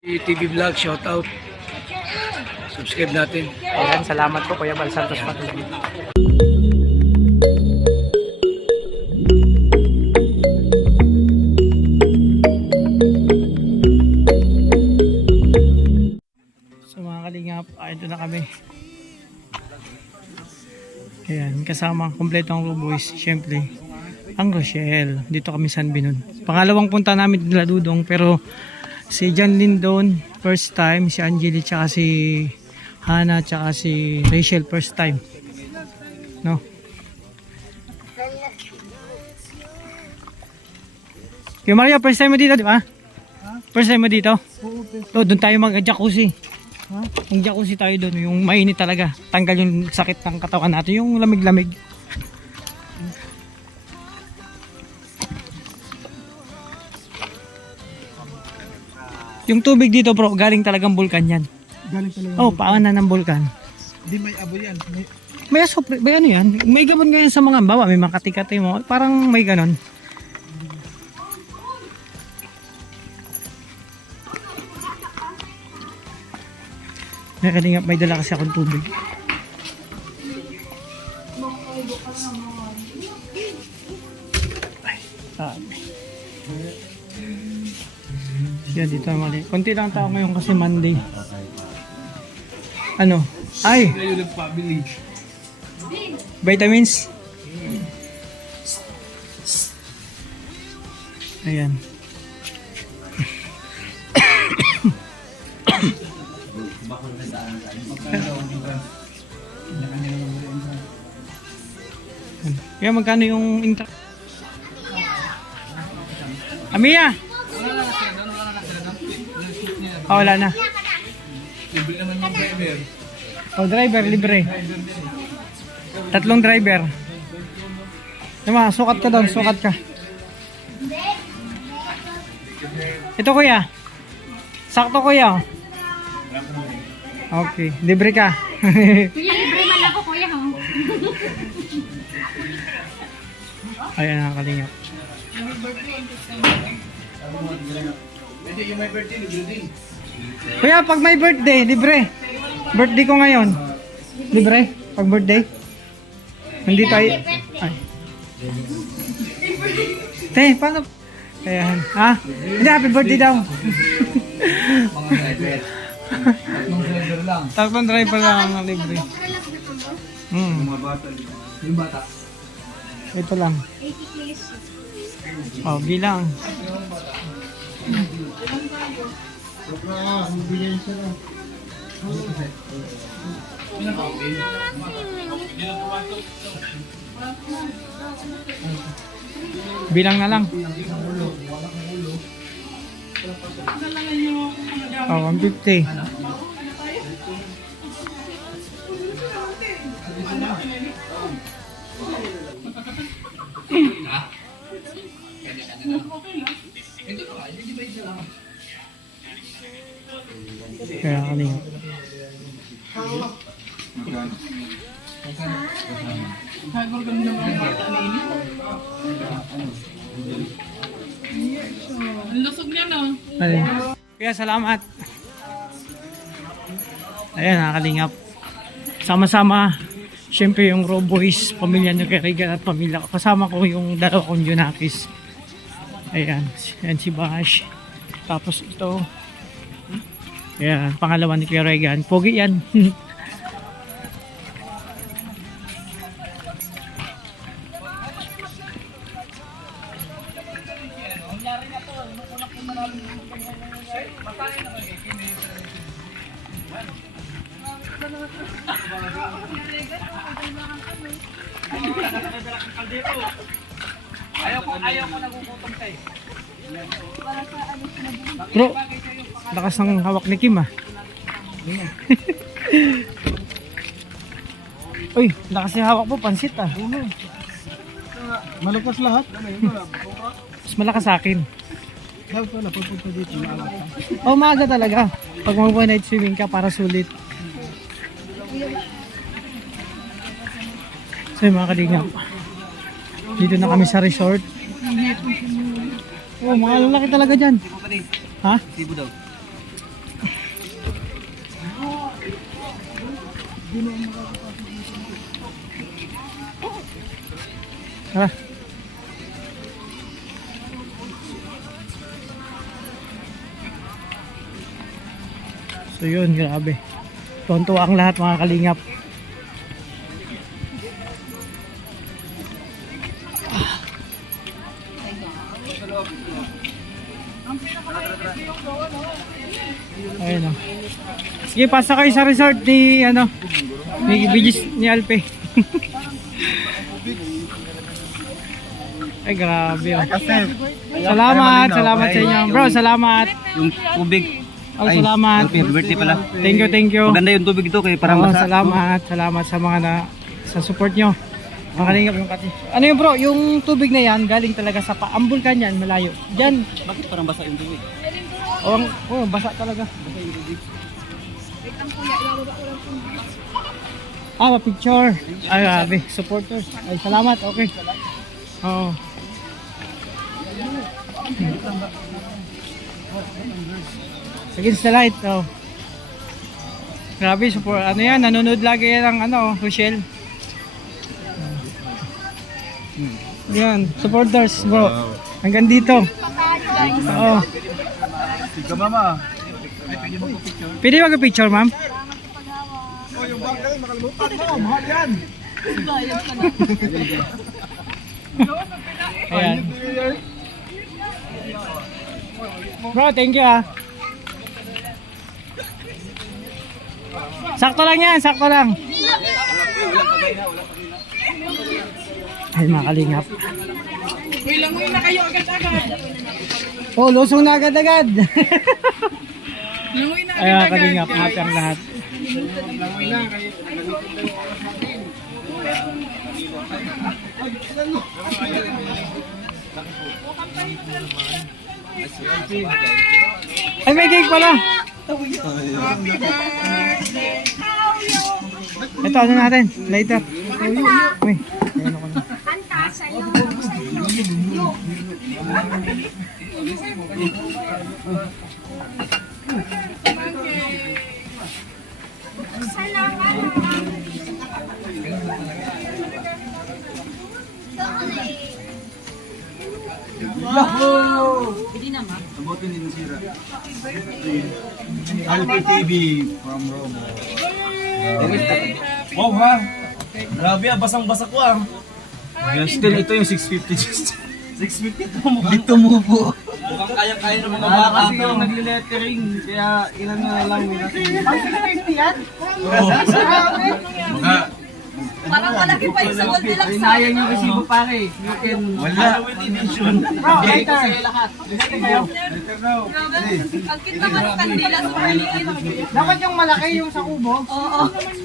TV Vlog, shout out. Subscribe natin. Ayan, salamat po Kuya Bal Santos Patuloy. So mga kalingap, ito na kami. Ayan, kasama kompleto ang Roboys, syempre ang Rochelle. Dito kami San Binon. Pangalawang punta namin nila Dudong, pero si John Lindon first time, si Angeli tsaka si Hana tsaka si Rachel first time, no? Kaya Maria, first time mo dito, di ba? First time mo dito? Oh, doon tayo mag-jacuzzi. Mag-jacuzzi tayo doon, yung mainit talaga. Tanggal yung sakit ng katawan natin, yung lamig-lamig. Yung tubig dito bro, galing talagang bulkan yan. Galing talaga. Oh, paanan ng bulkan. Hindi may abo yan. May asopre, may ano yan? May gabon ganyan sa mga bawa, may mga kati-kati mo. Parang may ganon. May kalingap, may dala kasi akong tubig. Ay, sabi. Yan, dito mali. Konti lang tao ngayon kasi Monday. Ano? Ay! Kayo nagpabili. Vitamins? Ayan. Kaya magkano yung intra? Amiya! Oh, wala na. Libre naman ng driver. Oh, driver, libre. 3 driver. Diba, sukat ka doon, sukat ka. Ito kuya. Sakto kuya. Okay, libre ka. Kuya, libre man ako, kuya. Ayan, nakakalingap. Hindi, yung may birthday, libre din. Kuya, pag may birthday, libre. Birthday ko ngayon. Libre? Pag birthday? Hindi tayo... Ay. Te, paano? Ayan. Ha? Hindi, happy birthday daw. Mga driver. Tatlong driver lang. 3 driver lang ang libre. Yung mga bata. Yung bata. Ito lang. 80 kilos. Oh, bilang. Bilang na lang. Oh, 150. Kaya kanina. Ang lusog niya, no? Ayun. Kaya salamat. Ayan, nakalingap. Sama-sama. Siyempre yung Roboys, pamilya nyo kay Regan at pamilya ko. Kasama ko yung dalawa kong Junakis. Ayan. Ayan si Bash. Tapos ito. Ayan, pangalawa ni Kuya Regan. Pogi yan. Ayaw ko nagugutong tayo. Bro, lakas ng hawak ni Kim ah. Uy, lakas ng hawak mo, pansit ah. Malakas lahat. Mas malakas sa akin. Daw pala, pupunta dito. Oh, maaga talaga. Pag mag-night swimming ka para sulit. So yung mga kalingap, dito na kami sa resort. Oh, mga lalaki talaga dyan. Ha? Tibo daw. Tara. So yun, grabe. Tuwan-tuwa ang lahat mga kalingap. Ayun o. Sige, pasa kayo sa resort ni ano, ni Bigis ni Alpe. Ay, grabe o. Salamat sa inyo. Bro, salamat. Yung tubig. Ay, salamat. Happy birthday pala. Thank you. Maganda yung tubig ito kay parang Oo, basa. salamat sa mga sa support nyo. Mga kalingap yung kati. Ano yung bro, yung tubig na yan galing talaga sa ang bulkan yan, malayo. Diyan. Bakit parang basa yung tubig? Oh, basa talaga. Picture. Ay, grabe, supporters. Ay, salamat. Okay. Oo. Against the light. Oh. Grabe, support. Ano yan, nanonood lagi yan ng ano, Rochelle. Yan, supporters, bro. Hanggang dito. Oo. Ika mama. Pwede mag-picture, ma'am? Ayan. Bro, thank you ah. Sakto lang yan, sakto lang. Ay, mga kalingap. Uy, langoy na kayo agad-agad. Oh, lusong na agad-agad. Langoy na Ay, mga agad-agad. kalingap, happy ang lahat. Langoy na kayo. Ay, may cake pala. Ito, ano natin? Later. Uy, ayun ako na. Alpi TV from Romo. Wow ha. Grabe ah, basang-basa ko ah. Still ito yung 650. 650 ito mo. Dito mo po. Mukhang kaya-kaya ng mga bata. Kasi yung nagle-lettering, kaya ilan na lang. 150 yan? Mga Parang malaki pa yung sagot nila sa sayang yung resibo pare. You can wala edition. Bro, later. Ang cute naman ng kandila sa pagkain. Dapat yung malaki yung sa kubo. Oo.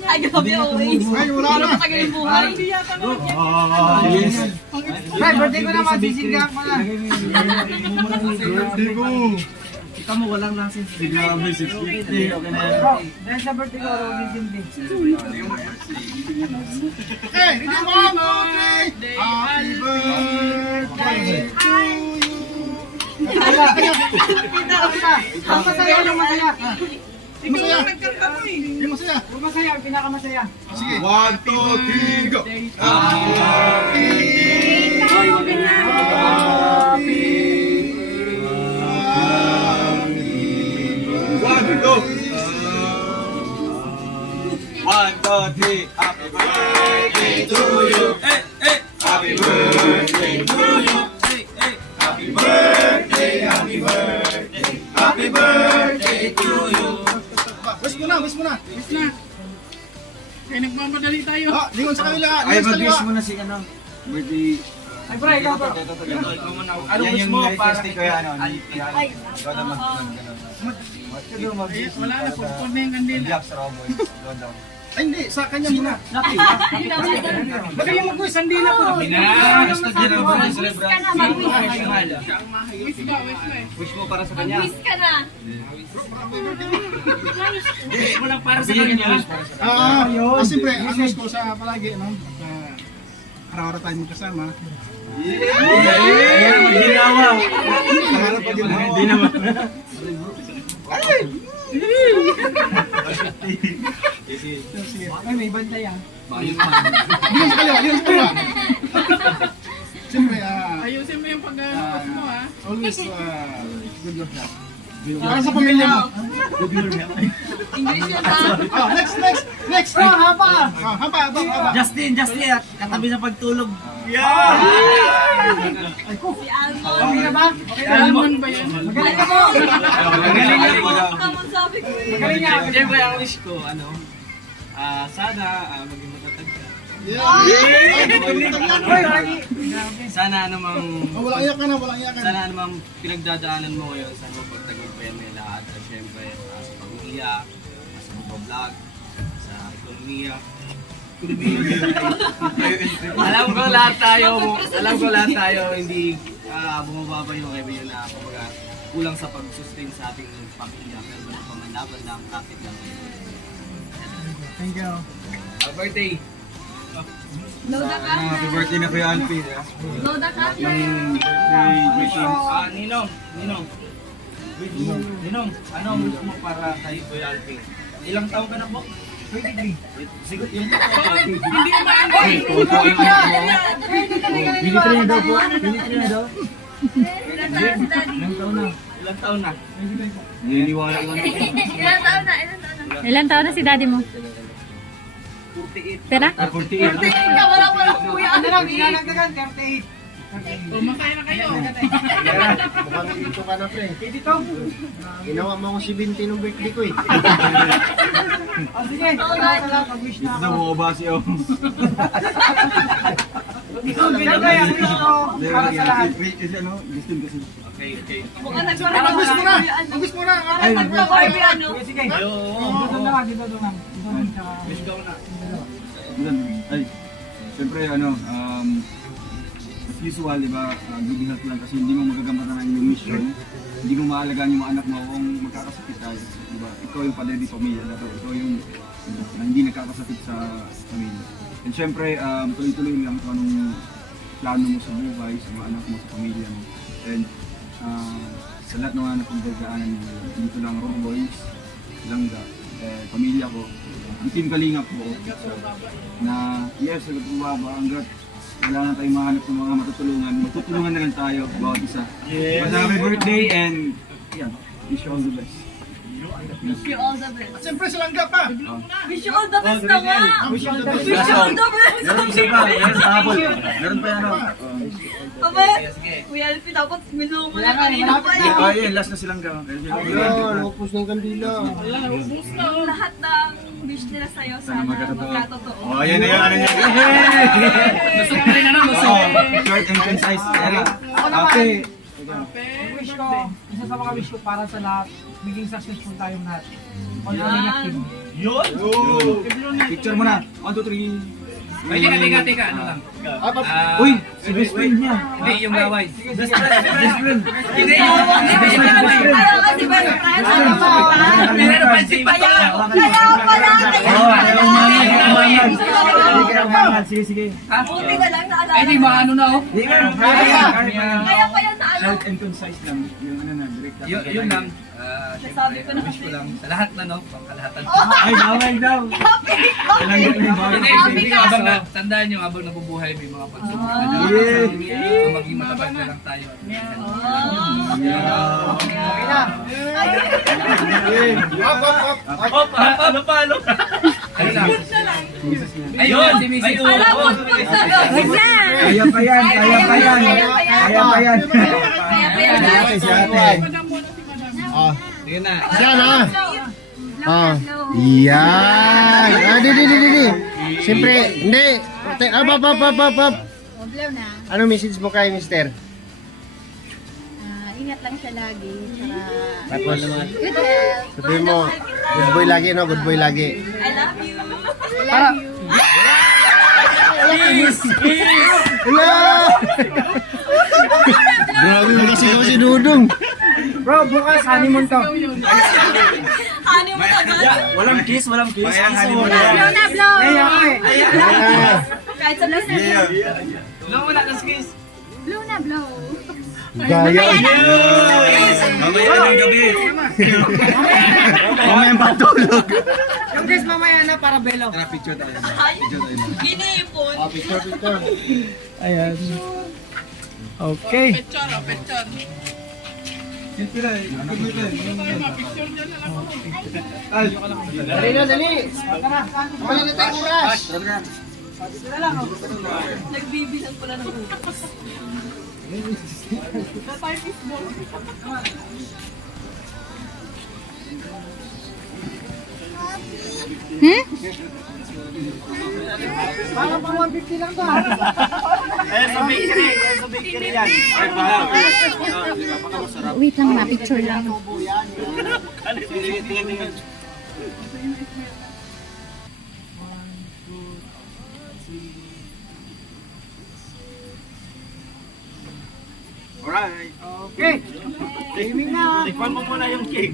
Ay, grabe always. Ay, wala na. Matagal yung buhay. Yes. Ay, birthday ko naman, sisinggahan ko na. Birthday ko. Kita mo walang license. Grabe 650. Okay na yan. Bro, dahil sa birthday ko, Rolling Team Day. Hey, hindi mo ako, Happy birthday to you. Ang masaya, ang masaya. Masaya. Hindi masaya. Ang masaya, ang pinakamasaya. Sige. 1, 2, 3, go. Happy. Happy. Happy. 1, 2, 3. Happy birthday to you. Hey, hey. Happy birthday to you. Hey, hey. Happy birthday, happy birthday, happy birthday to you. Wish mo na, wish mo na. Wish na. Kaya nagmamadali tayo. Ah, lingon sa kanila. Ay, Lingon sa mag-wish kanila. mo na si ano. Birthday. Ay, bro, ikaw bro. Ano wish mo para kay ano? Ay, wala na. Pupun na yung kandila. Ay, hindi, sa kanya muna. Baka yung mag-wish, kandila po. Basta dyan ang mga Wish ka na, mag-wish. Wish ba, wish ba. Wish mo para sa kanya. Wish ka na. Wish mo lang para sa kanya. Siyempre, ang wish ko sa palagi, ano? Araw-araw tayo magkasama. Ayan, ginawa. Araw-araw pa din. Hindi naman. Ay, may bantay ah. Bakit man? Yun sa kaliwa, yun sa kaliwa. Siyempre, Ayusin mo yung pag-aabot mo, ha? always good luck na. Para sa pamilya mo. English yun, ha? Oh, next. Haba. Haba. Justin, katabi sa pagtulog. Si Almon. Si Almon ba yun? Magaling ako! Magaling niya po. Tamang sabi ko eh. Magaling niya! Siyempre, ang wish ko, sana maging matatag ka. Sana Walang iyak ka na, walang iyak ka na. sana anumang pinagdadaanan mo ngayon, sana mapagtagumpayan mo yung lahat. At syempre, sa pamilya, sa pag-vlog, sa ekonomiya. alam ko lahat tayo hindi bumababa yung revenue na kumbaga kulang sa pag-sustain sa ating pamilya. Pero wala pa man laban lang, profit lang. Thank you. Happy birthday! Loda ka? Happy birthday na Kuya Alfie. Loda ka? Ninong, ano ang wish mo para kay Kuya Alfie? Ilang taon ka na po? 23. Siguro yung Hindi mo maangkin. Binitry na daw po. Binitry na daw. Ilan taon si Daddy? Ilang taon na? Naniniwala ko na. Ilan taon na? Ilan taon na si daddy mo? 48. Pera? 48. Tingin ka, wala kuya. Ano lang, inanagdagan, 38. Kumakain na kayo. Mukhang dito ka na, pre. Dito. Ginawa mo ako 70 nung birthday ko eh. Oh, sige. Salamat, mag-wish na ako. Bumaba siya. Siyempre, ang wish ko para sa lahat. Okay. Mukhang nagkaroon Ang wish mo na! kuya. Ang wish mo na! Mukhang nagkaroon kuya, ano? Sige, sige. Ayo. Dito na, dito na. Dito na, tsaka... Wish ko na. Ay, siyempre as usual, di ba, good health lang kasi hindi mo magagambatan ang iyong mission, hindi mo maalagaan yung mga anak mo kung magkakasakit tayo, di ba? Ito yung padre di pamilya na to, ito yung hindi nagkakasakit sa pamilya. And siyempre, tuloy-tuloy lang kung anong plano mo sa buhay, sa mga anak mo, sa pamilya mo. And sa lahat ng mga napagdagaanan mo, dito lang Rock Boys, Langga, pamilya ko, ang team Kalingap ko, na yes, sagot ko ba, hanggat wala na tayong mahanap ng mga matutulungan, magtutulungan na lang tayo, bawat isa. But happy birthday and yeah, wish you all the best. Wish you all the best. Siyempre, silangga pa! Wish you all the best na nga. Wish you all the best. Wish you all the best. Meron isa pa, meron sa habol. Meron pa yan. Abay, Kuya Alfie, dapat minuho mo na kanina pa yun. Oh, yeah, last na silang gawin. Ayun, upos ng kandila. Lahat ng wish nila sa'yo, sana magkatotoo. Oh, yan na yan. Ano yan? Nusok pa rin Short and concise. Ako naman. Okay. Ang wish ko, isa sa mga wish ko para sa lahat, maging successful tayong lahat. All Kalingap team. Picture mo na. 1, 2, 3. Ay, teka, ano lang. Uy, si best friend niya. Hindi, yung gaway. Best friend. Hindi, yung Kaya kasi best friends, ano ba? pinapansin pa to. Kaya pala, Sige. buti ka lang naalala. Ay, di ba ano na oh? Kaya pa yan naalala. Short and concise lang. Yung ano na, direct. Yun lang. Nasabi ko na Wish ko kasi. lang sa lahat na no, pangkalahatan. Ay, bawal daw. Hindi, habang tandaan nyo, habang nabubuhay may mga pagsubok na dyan. So, maging matabag na lang tayo. Okay na. Ano pa? Ano lang? Ayun, si Mrs. Alam mo, Wait na! Kaya pa yan. Kaya pa yan. Si ate, si ate. Sige na. Siya na! Yan! Di. Siyempre, hindi. Up. Oblaw na. Ano message mo kay mister? Ingat lang siya lagi. Tsaka... Tapos, Good health. sabihin mo, good boy lagi, no? Good boy lagi. I love you. I love you. Hello! Grabe mo kasi si Dudong. Bro, bukas honeymoon to. Ano mo agad? Walang kiss. Blow na, blow! Kahit sa business. Wala mo na ng kiss. Blow na, blow. Gaya. Mamaya ng gabi. Mamaya patulog. Yung guys, mamaya na para Belo. Picture tayo. Picture tayo. Ginipon. Picture. Ayan. Okay. Dali na, dali. Wala na tayo oras. Nagbibilang pala ng utos. Ayan sa bakery. Ayan sa bakery yan. Wait lang, ma-picture lang. Alright. Okay. Timing na. Tikman mo muna yung cake.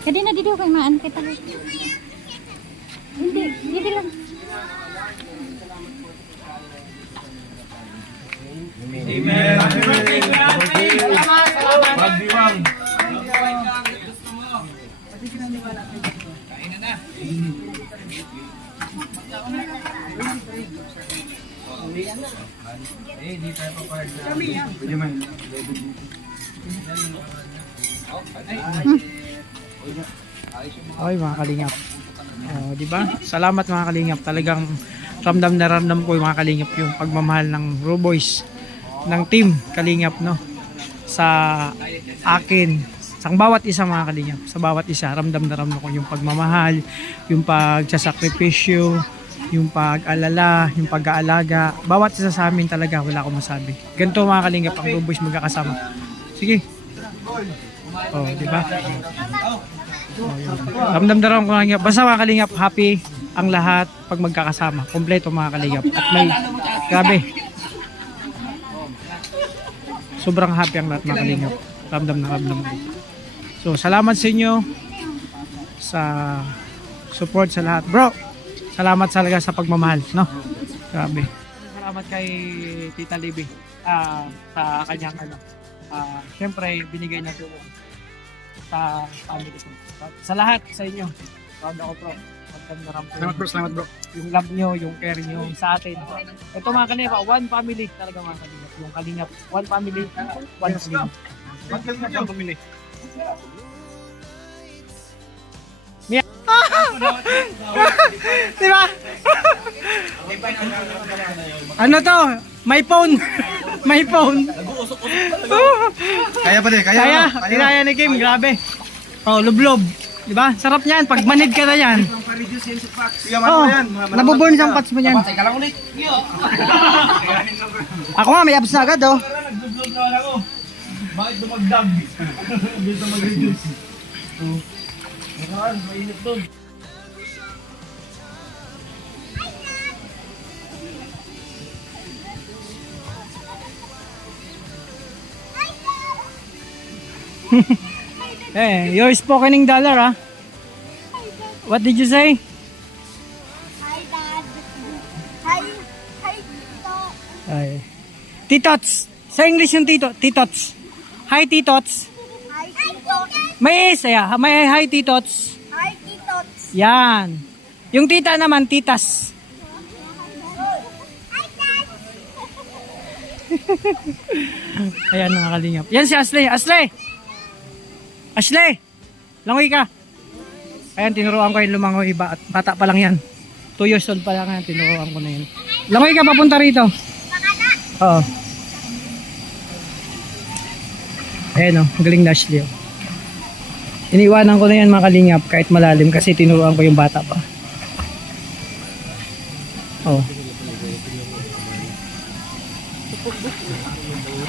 Kasi na dito kay maan kita. Hindi lang. Amen. Happy birthday, Happy. Salamat. Magdiwang. Okay mga kalingap. Oh, di ba? Salamat mga kalingap. Talagang ramdam na ramdam ko yung mga kalingap yung pagmamahal ng Raw Boys ng team kalingap no sa akin, sa bawat isa mga kalingap, sa bawat isa ramdam na ramdam ko yung pagmamahal, yung pagsasakripisyo, yung pag-alala, yung pag-aalaga. Bawat isa sa amin talaga wala akong masabi. Ganito mga kalingap ang Raw Boys magkakasama. Sige. Oh, di ba? Oh, yun. Ramdam na ramdam ko kalingap. Basta mga kalingap, happy ang lahat pag magkakasama. Kompleto mga kalingap. At may, grabe. Sobrang happy ang lahat mga kalingap. Ramdam na ramdam ko. So, salamat sa inyo sa support sa lahat. Bro, salamat talaga sa pagmamahal, no? Grabe. Salamat kay Tita Libby sa kanyang syempre binigay na tulong sa family ko. Sa lahat sa inyo. Proud ako, bro. Salamat bro, salamat bro. Yung love nyo, yung care nyo sa atin. Ito mga kalingap, one family talaga mga kalingap. Yung kalingap, one family, one kalingap. Ba't ka nga bumili? Diba? Ano to? My phone. My phone. Kaya pa din, Kaya, tinaya ni Kim, grabe. Oh, lublob. Diba? Sarap niyan, pag manid ka na yan. Oh, nabuburn sa pats mo yan. Teka lang ulit. Ako nga, may abs na agad oh. Nag-vlog na ako. Bakit dumagdag? Dito mag-reduce. Mainit doon. Eh, you're spokening dollar ah. What did you say? Hi, Dad. Hi, Tito. Ay. Titots. Sa English yung tito. Titots. Hi, titots. Hi, Tito. May S, may hi, titots. Hi, Titots. Yan. Yung tita naman, titas. Hi, Dad. Ayan mga kalingap. Yan si Ashley. Ashley! Ashley! Langoy ka. Ayan, tinuruan ko yung lumangoy. Bata pa lang yan. 2 years old pa lang yan. Tinuruan ko na yan. Langoy ka, papunta rito. Oo. Ayan o, galing na Ashley. Oh. Iniwanan ko na yan mga kalingap kahit malalim kasi tinuruan ko yung bata pa. Oh.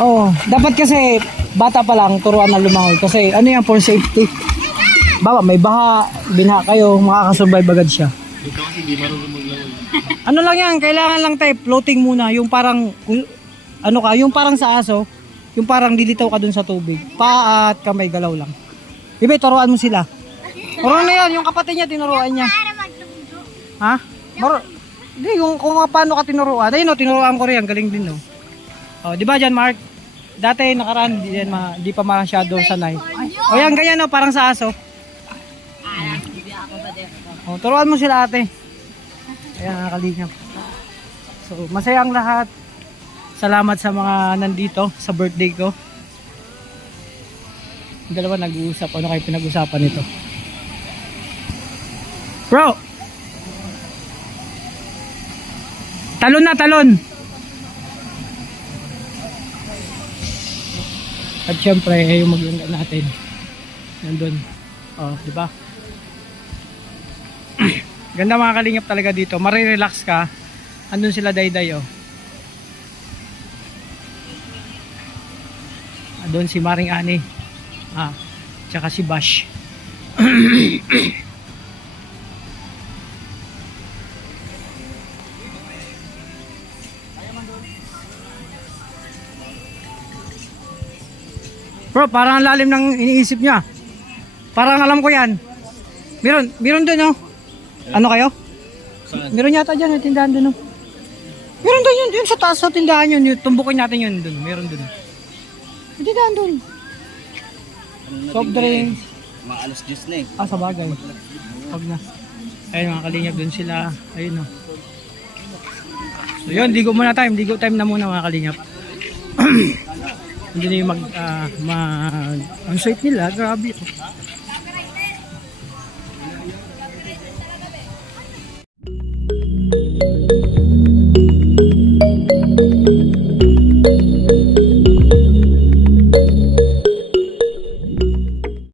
Oh, dapat kasi bata pa lang turuan na lumangoy kasi ano yan for safety. Baka may baha, binaha kayo, makakasurvive agad siya. Ano lang yan, kailangan lang tayo floating muna, yung parang ano ka, yung parang sa aso, yung parang dilitaw ka dun sa tubig. Paa at kamay galaw lang. Ibe, turuan mo sila. Marunong na yan, yung kapatid niya, tinuruan niya. Ha? Hindi, yung kung paano ka tinuruan. Ayun, tinuruan ko rin, galing din, no. Oh, di ba dyan, Mark? Dati nakaraan, di pa masyado sanay. O yan, ganyan, no, parang sa aso. Oh, turuan mo sila, ate. Ayan, nakakalingap. So, masaya ang lahat. Salamat sa mga nandito sa birthday ko. Yung dalawa nag-uusap. Ano kayo pinag-usapan nito? Bro! Talon na, talon! At syempre, yung maglungga natin. Nandun. Oh, di ba? Ganda mga kalingap talaga dito. Marirelax ka. Andun sila Dayday, oh. Andun si Maring Ani. Tsaka si Bash. Bro, parang ang lalim ng iniisip niya. Parang alam ko yan. Meron doon, oh. Ano kayo? Saan? Meron yata dyan, yung tindahan doon, oh. Meron doon yun sa taas sa tindahan yun. Tumbukin natin yun doon. Meron doon. Yung tindahan doon. Soft drinks. Mga alas 10 na eh. Sa bagay. Huwag na. Ayun, mga kalingap doon sila. Ayun, oh. So yun, digo muna time. Digo time na muna mga kalingap. Hindi na yung ang sweet nila. Grabe.